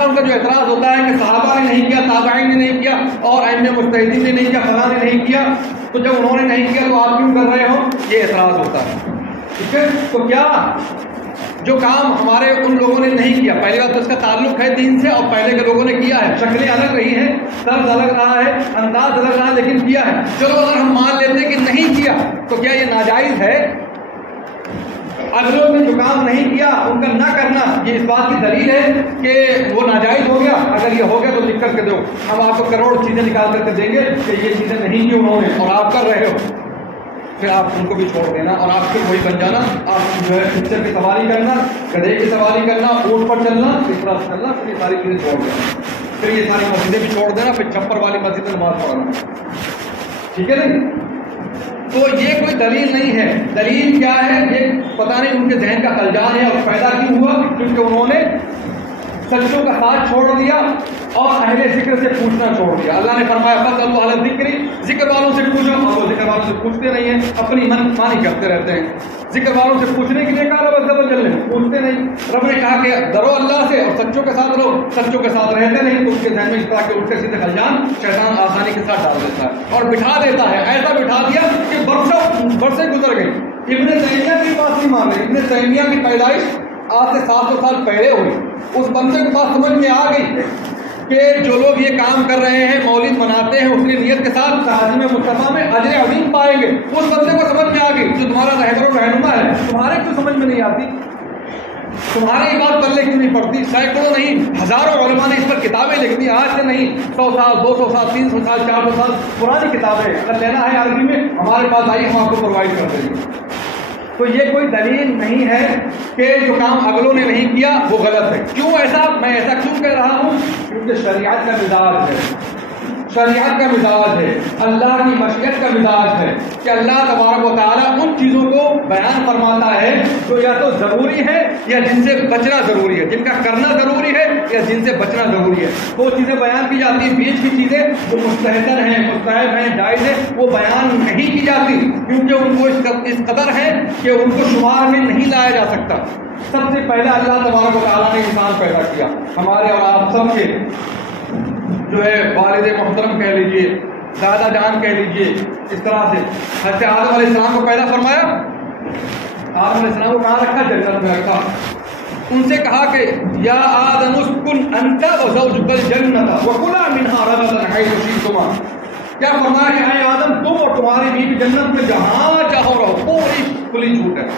ان کا جو اعتراض ہوتا ہے کہ صحابہ نے نہیں کیا، تابعین نے نہیں کیا، اور ائمہ مجتہدین نے نہیں کیا، فلاں نے نہیں کیا، تو جب انہوں نے نہیں کیا تو آپ کیوں کر رہے ہو، یہ اعتراض ہوتا ہے. ٹھیک ہے، تو کیا جو کام ہمارے ان لوگوں نے نہیں کیا، پہلی بات تو اس کا تعلق ہے دین سے، اور پہلے کے لوگوں نے کیا ہے، شکلیں الگ رہی ہیں، طرز الگ رہا ہے، انداز الگ رہا، لیکن کیا ہے. چلو اگر ہم مان لیتے کہ نہیں کیا تو کیا یہ ناجائز ہے؟ اگلوں نے جو کام نہیں کیا ان کا نہ کرنا یہ اس بات کی دلیل ہے کہ وہ ناجائز ہو گیا؟ اگر یہ ہو گیا تو لکھ کر کے دو، ہم آپ کو کروڑ چیزیں نکال کر کے دیں گے کہ یہ چیزیں نہیں کی انہوں نے اور آپ کر رہے ہو. پھر آپ ان کو بھی چھوڑ دینا اور آپ پھر وہی بن جانا. آپ جو ہے پکچر کی سواری کرنا، گدھے کی سواری کرنا، اونٹ پر چلنا، اس طرح سے چلنا، پھر یہ ساری چیزیں چھوڑ دینا، پھر یہ ساری مسجدیں بھی چھوڑ دینا، پھر چھپر والی مسجد میں نماز پڑھنا. ٹھیک ہے نہیں؟ تو یہ کوئی دلیل نہیں ہے. دلیل کیا ہے؟ یہ پتہ نہیں ان کے ذہن کا خلجان ہے اور پیدا کیوں ہوا، کیونکہ انہوں نے سچوں کا ساتھ چھوڑ دیا اور اہل ذکر سے پوچھنا چھوڑ دیا. اللہ نے فرمایا فاسألوا اہل الذکر، ذکر والوں سے پوچھو، اور وہ ذکر والوں سے پوچھتے نہیں ہیں، اپنی من مانی کرتے رہتے ہیں. ذکر والوں سے پوچھنے کے لیے کہا رب عز وجل نے، پوچھتے نہیں. رب نے کہا کہ ڈرو اللہ سے اور سچوں کے ساتھ رہو، سچوں کے ساتھ رہتے نہیں تو اس کے ذہن میں اس طرح کے الٹے سیدھے خلجان شیطان آسانی کے ساتھ ڈال دیتا ہے اور بٹھا دیتا ہے. ایسا بٹھا دیا کہ برسیں گزر گئی. ابن تیمیہ کی بات نہیں مان رہے. ابن تیمیہ کی پیدائش آج سے 700 سال پہلے ہوئی. اس بندے کو بات سمجھ میں آ گئی کہ جو لوگ یہ کام کر رہے ہیں، مولد مناتے ہیں اسی نیت کے ساتھ تعظیم مصطفیٰ میں اجر عظیم پائیں گے. اس بندے کو سمجھ میں آ گئی جو تمہارا رہبر و رہنما ہے. تمہارے کیوں سمجھ میں نہیں آتی؟ تمہاری بات پلے کیوں نہیں پڑتی؟ سینکڑوں نہیں ہزاروں علماء نے اس پر کتابیں لکھ دی. آج سے نہیں، 100 سال 200 سال 300 سال 400 سال پرانی کتابیں. اگر لینا ہے عربی میں ہمارے پاس آئیے، ہم آپ کو پرووائڈ کر دیں گے. تو یہ کوئی دلیل نہیں ہے کہ جو کام اگلوں نے نہیں کیا وہ غلط ہے. کیوں ایسا؟ میں ایسا کیوں کہہ رہا ہوں؟ کیونکہ شریعت کا مزاج ہے، شریعت کا مزاج ہے، اللہ کی مشیت کا مزاج ہے کہ اللہ تبارک و تعالیٰ ان چیزوں کو بیان فرماتا ہے جو یا تو ضروری ہے یا جن سے بچنا ضروری ہے، جن کا کرنا ضروری ہے یا جن سے بچنا ضروری ہے. وہ چیزیں بیان کی جاتی ہیں. بیچ کی چیزیں جو مستحسن ہیں، مستحب ہیں، جائز ہیں، وہ بیان نہیں کی جاتی کیونکہ ان کو اس قدر ہے کہ ان کو شمار میں نہیں لایا جا سکتا. سب سے پہلے اللہ تبارک و تعالیٰ نے انسان پیدا کیا، ہمارے اور آپ سب کے جو ہے والد محترم کہہ لیجئے، دادا جان کہہ لیجئے، اس طرح سے حضرت آدم علیہ السلام کو پیدا فرمایا. آدم علیہ السلام کو کہاں رکھا؟ جنت میں رکھا. ان سے کہا کہ یا آدم اسکن انت وزوجک الجنۃ وکلا منہا رغدا حیث شئتما. کیا فرمایا کہ اے آدم تم اور تمہاری بیوی جنت میں جہاں چاہو رہو، پوری کھلی چھوٹ ہے.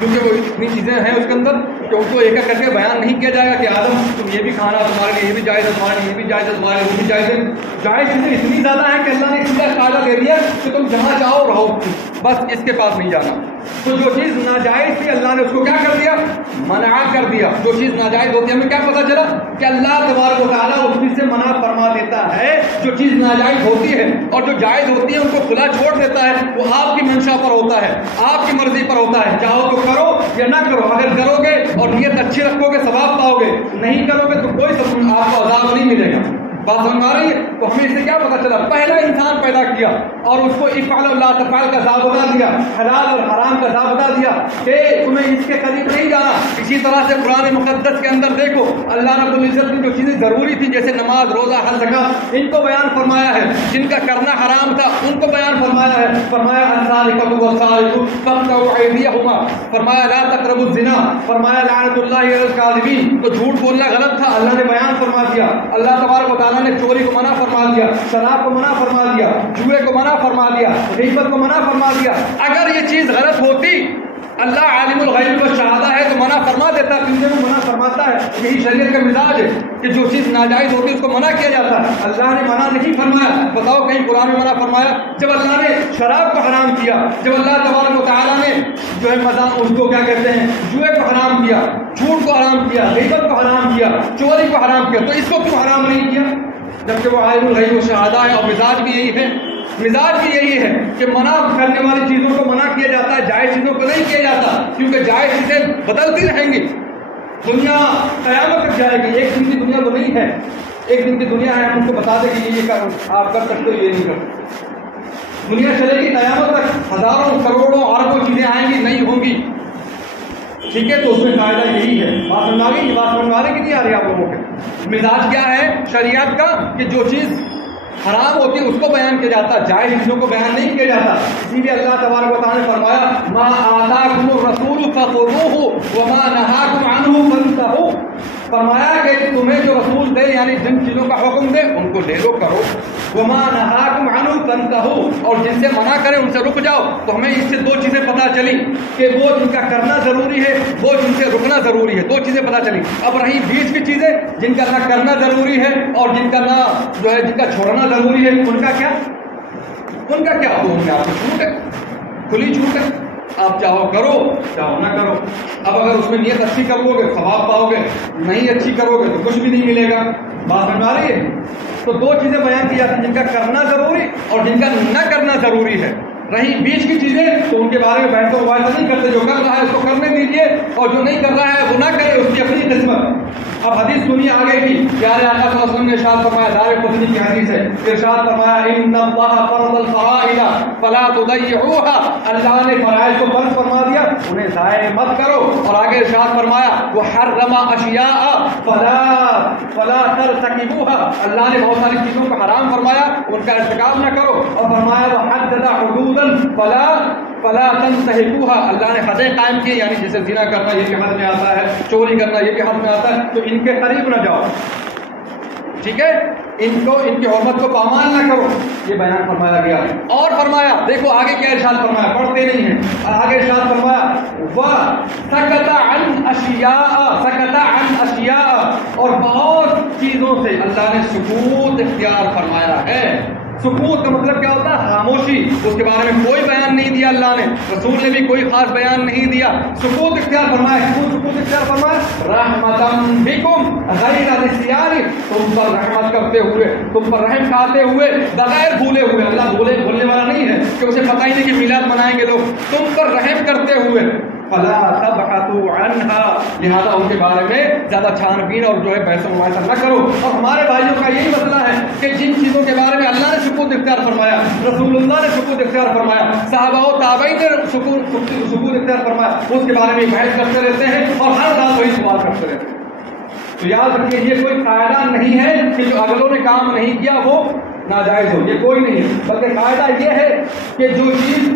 کیونکہ وہ اتنی چیزیں ہیں اس کے اندر کہ ان کو ایک ایک کر کے بیان نہیں کیا جائے گا کہ آدم تم یہ بھی کھانا، تمہارے لیے یہ بھی جائز ہے، تمہارے لیے یہ بھی جائز ہے، تمہارے لیے یہ بھی جائز ہے. جائز چیزیں اتنی زیادہ ہیں کہ اللہ نے اس کا قاعدہ دے دیا کہ تم جہاں چاہو رہو، بس اس کے پاس نہیں جانا. تو جو چیز ناجائز تھی اللہ نے اس کو کیا کر دیا؟ منع کر دیا. جو چیز ناجائز ہوتی ہے ہمیں کیا پتا چلا کہ اللہ تبارک و تعالیٰ اس چیز سے منع فرما دیتا ہے جو چیز ناجائز ہوتی ہے، اور جو جائز ہوتی ہے ان کو کھلا چھوڑ دیتا ہے. وہ آپ کی منشا پر ہوتا ہے، آپ کی مرضی پر ہوتا ہے. چاہو تو کرو یا نہ کرو. اگر کرو گے اور نیت اچھی رکھو گے ثواب پاؤ گے، نہیں کرو گے تو کوئی آپ کو عذاب نہیں ملے گا. بات سمجھ آ رہی ہے؟ تو ہمیں اس سے کیا پتا چلا؟ پہلا انسان پیدا کیا اور اس کو افعل اللہ تفعل کا ضابطہ دیا، حلال اور حرام کا ضابطہ دیا کہ تمہیں اس کے قریب نہیں جانا. اسی طرح سے قرآن مقدس کے اندر دیکھو اللہ رب العزت نے جو چیزیں ضروری تھیں جیسے نماز، روزہ، حج، زکات، ان کو بیان فرمایا ہے. جن کا کرنا حرام تھا ان کو بیان فرمایا ہے. فرمایا السارق والسارق فاقطعوا ایدیہما، فرمایا لا تقربوا الزنا، فرمایا لعنت اللہ علی الکاذبین. تو جھوٹ بولنا غلط تھا، اللہ نے بیان فرما دیا. اللہ تبارک و تعالیٰ نے چوری کو منع فرما دیا، شراب کو منع فرما دیا، جوئے کو منع فرما دیا، غیبت کو منع فرما دیا. اگر یہ چیز غلط ہوتی اللہ عالم الغیب والشہادہ ہے تو منع فرما دیتا، کیونکہ وہ منع فرماتا ہے. یہی شریعت کا مزاج ہے کہ جو چیز ناجائز ہوتی ہے اس کو منع کیا جاتا ہے. اللہ نے منع نہیں فرمایا. بتاؤ کہیں قرآن میں منع فرمایا؟ جب اللہ نے شراب کو حرام کیا، جب اللہ تبارک و تعالیٰ نے جو ہے اس کو کیا کہتے ہیں جوئے کو حرام کیا، جھوٹ کو حرام کیا، غیبت کو حرام کیا، چوری کو حرام کیا، تو اس کو کیوں حرام نہیں کیا جبکہ وہ عالم الغیب والشہادہ ہے؟ اور مزاج بھی یہی ہے، مزاج بھی یہی ہے کہ منع کرنے والی چیزوں کو منع کیا جاتا ہے، جائز چیزوں کو نہیں کیا جاتا، کیونکہ جائز چیزیں بدلتی رہیں گی. دنیا قیامت تک جائے گی. ایک دن کی دنیا تو نہیں ہے، ایک دن کی دنیا ہے ہم ان کو بتا دیں کہ یہ آپ کر سکتے ہو، یہ نہیں کر سکتے. دنیا چلے گی قیامت تک، ہزاروں کروڑوں اربوں چیزیں آئیں گی، نہیں ہوں گی. ٹھیک ہے، تو اس میں فائدہ یہی ہے. بات سمجھ آ گئی؟ یہ بات سمجھ آ رہی کہ نہیں آ رہی آپ لوگوں کے؟ مزاج کیا ہے شریعت کا کہ جو چیز حرام ہوتی ہے اس کو بیان کیا جاتا ہے، جائز چیزوں کو بیان نہیں کیا جاتا. اسی لیے اللہ تبارک و تعالیٰ نے فرمایا ما آتاکم الرسول فخذوہ وما نہاکم عنہ فانتہوا. فرمایا کہ تمہیں جو رسول دے یعنی جن چیزوں کا حکم دے ان کو لے لو کرو. وما نہاکم عنہ فانتہوا، اور جن سے منع کرے ان سے رک جاؤ. تو ہمیں اس سے دو چیزیں پتہ چلی کہ وہ جن کا کرنا ضروری ہے وہ جن سے رکنا ضروری ہے. دو چیزیں پتہ چلی. اب رہی بیچ کی چیزیں جن کا نہ کرنا ضروری ہے اور جن کا نہ جو ہے جن کا چھوڑنا ضروری ہے، ان کا کیا ان میں آپ کو چھوٹ ہے، کھلی چھوٹ ہے. آپ چاہو کرو چاہو نہ کرو. اب اگر اس میں نیت اچھی کر لو گے ثواب پاؤ گے، نہیں اچھی کرو گے تو کچھ بھی نہیں ملے گا. بات سمجھ آ رہی ہے؟ تو دو چیزیں بیان کی جاتی ہیں، جن کا کرنا ضروری اور جن کا نہ کرنا ضروری ہے. رہی بیچ کی چیزیں تو ان کے بارے میں بحث و مباحثہ نہیں کرتے. جو کر رہا ہے اس کو کرنے دیجیے اور جو نہیں کر رہا ہے وہ نہ کرے، اس کی اپنی قسمت. اب حدیث سنیے آگے کی. پیارے آقا صلی اللہ علیہ وسلم نے ارشاد فرمایا، دار قطنی کی حدیث ہے، ارشاد فرمایا ان اللہ فرض الفرائض فلا تضيعوها. اللہ نے فرائض کو فرض فرما دیا، انہیں ضائع مت کرو. اور آگے ارشاد فرمایا وحرم اشیاء فلا ترتكبوها. اللہ نے بہت ساری چیزوں کو حرام فرمایا، ان کا ارتکاب نہ کرو. اور فرمایا وحدد حدودا فلا تنتهكوها. اللہ نے حدیں قائم کی، یعنی جیسے زنا کرنا یہ بھی حد میں آتا ہے، چوری کرنا یہ بھی حد میں آتا ہے، تو ان کے قریب نہ جاؤ. ٹھیک ہے، ان کی حرمت کو پامال نہ کرو. یہ بیان فرمایا گیا. اور فرمایا دیکھو آگے کیا ارشاد فرمایا، پڑھتے نہیں ہیں. آگے ارشاد فرمایا وَسَكَتَ عَنْ أَشْيَاءَ. اور بہت چیزوں سے اللہ نے سکوت اختیار فرمایا ہے. سکوت کا مطلب کیا ہوتا ہے؟ خاموشی. اس کے بارے میں کوئی بیان نہیں دیا اللہ نے، رسول نے بھی کوئی خاص بیان نہیں دیا. سکوت اختیار فرمایا. سکوت اختیار فرمایا رحمتم بکم غیر نسیان. تم پر رحمت کرتے ہوئے، تم پر رحم کھاتے ہوئے، بغیر بھولے ہوئے. اللہ بھولنے والا نہیں ہے کہ اسے پتہ ہی نہیں کہ میلاد منائیں گے لوگ. تم پر رحم کرتے ہوئے فلا تبحثوا عنها. لہذا ان کے بارے میں زیادہ چھان بین اور جو ہے بحث و مباحثہ نہ کرو. اور ہمارے بھائیوں کا یہی مسئلہ ہے کہ جن چیزوں کے بارے میں اللہ نے سکوت اختیار فرمایا، رسول اللہ نے سکوت اختیار فرمایا، صحابہ و تابعین نے سکوت اختیار فرمایا، اس کے بارے میں بحث کرتے رہتے ہیں اور ہر رات وہی سوال کرتے رہتے ہیں. تو یاد رکھیے یہ کوئی قاعدہ نہیں ہے کہ جو اگلوں نے کام نہیں کیا وہ ناجائز ہو. یہ کوئی نہیں ہے، بلکہ قاعدہ یہ ہے کہ جو چیز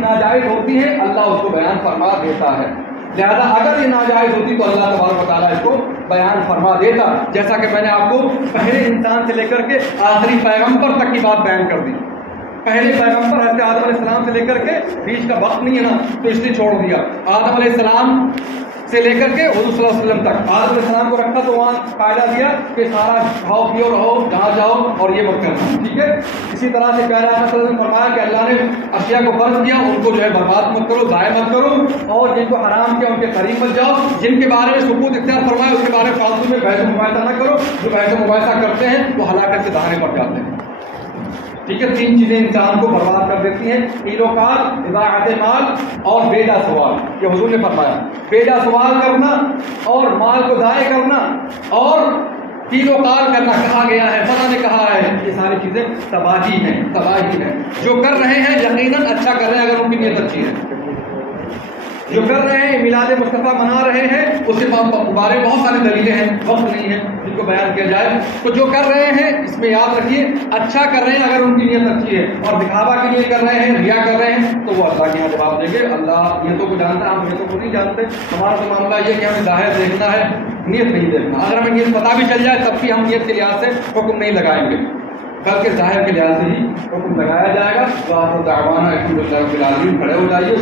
ناجائز ہوتی ہے اللہ اس کو بیان فرما دیتا ہے. لہذا اگر یہ ناجائز ہوتی تو اللہ تبارک و تعالیٰ اس کو بیان فرما دیتا. جیسا کہ میں نے آپ کو پہلے انسان سے لے کر کے آخری پیغمبر تک کی بات بیان کر دی. پہلے پیغمبر حضرت آدم علیہ السلام سے لے کر کے بیچ کا وقت نہیں ہے نا تو اس نے چھوڑ دیا. آدم علیہ السلام سے لے کر کے حضور صلی اللہ علیہ وسلم تک آدم علیہ السلام کو رکھا تو وہاں قاعدہ دیا کہ سارا کھاؤ پیو رہو جہاں جاؤ اور یہ مت کرنا. ٹھیک ہے، اسی طرح سے پیارے آقا صلی اللہ علیہ وسلم نے فرمایا کہ اللہ نے اشیاء کو فرض کیا، ان کو جو ہے برباد مت کرو، ضائع مت کرو، اور جن کو حرام کیا ان کے قریب مت جاؤ. جن کے بارے میں سکوت اختیار فرمایا اس کے بارے میں فالتو میں بحث و مباحثہ نہ کرو. جو بحث و مباحثہ کرتے ہیں وہ ہلاکت کے دہانے پر جاتے ہیں. ٹھیک ہے، تین چیزیں انسان کو برباد کر دیتی ہیں: ایلوکار، اضاعت مال اور بیجا سوال. یہ حضور نے فرمایا بیجا سوال کرنا اور مال کو ضائع کرنا اور ایلوکار کرنا. کہا گیا ہے، فلاں نے کہا ہے، یہ ساری چیزیں تباہی ہیں. جو کر رہے ہیں یقیناً اچھا کر رہے ہیں اگر ان کی نیت اچھی ہے. جو کر رہے ہیں میلاد مصطفیٰ منا رہے ہیں اس کے بارے بہت ساری دلیلیں ہیں، وقت نہیں ہے جن کو بیان کیا جائے. تو جو کر رہے ہیں اس میں یاد رکھیے اچھا کر رہے ہیں اگر ان کی نیت اچھی ہے، اور دکھاوا کے لیے کر رہے ہیں، ریا کر رہے ہیں، تو وہ اللہ کے یہاں جواب دیں گے. اللہ نیتوں کو جانتا ہے، ہم نیتوں کو نہیں جانتے. ہمارا تو معاملہ یہ کہ ہمیں ظاہر دیکھنا ہے، نیت نہیں دیکھنا. اگر ہمیں نیت پتہ بھی چل جائے تب بھی ہم نیت کے لحاظ سے حکم نہیں لگائیں گے، بلکہ ظاہر کے لحاظ سے ہی حکم لگایا جائے گا. وآخر دعوانا الحمدللہ رب العالمین. کھڑے ہو جائیے.